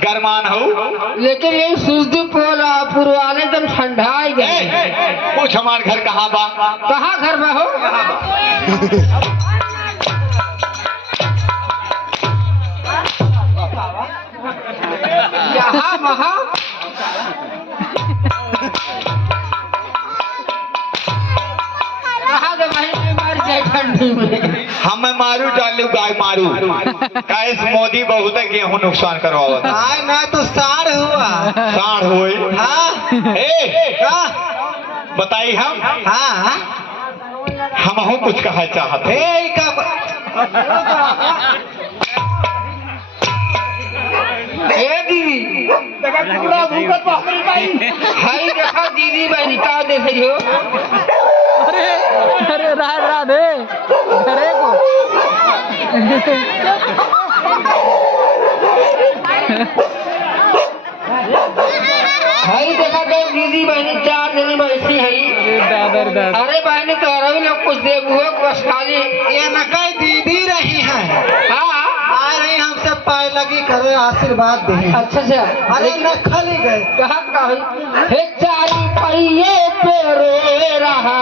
गरमान हो। लेकिन ये सूझदी पोला पुरवाने एकदम ठंडा ही गए। पूछ हमार घर कहाँ बा। कहाँ घर में हो? यहाँ वहाँ कहाँ दे भाई मर जाए ठंडी में। हम मारू डालू गाय मारू कैस मोदी बहुत गेहूं नुकसान करवावत। आय मैं तो साढ़ हुआ। साढ़ हुए। हाँ बताई हम हाँ हमहू कुछ कहा चाहते। ए दीदी पूरा भूखत पापड़ी भाई हाई देखा दीदी बहनी का दे रही हो। अरे राधे घरे को हाई देखा दे दीदी बहनी 4 जनी बैठी है। अरे बहनी तो रही लोग कुछ दे हुए बस खाली ये नकई दीदी रही है। हाँ आ रही हमसे पाए लगी करे आशीर्वाद दे। अच्छा से अरे न खली गए कहा हे 4 पहिए पे रो रहा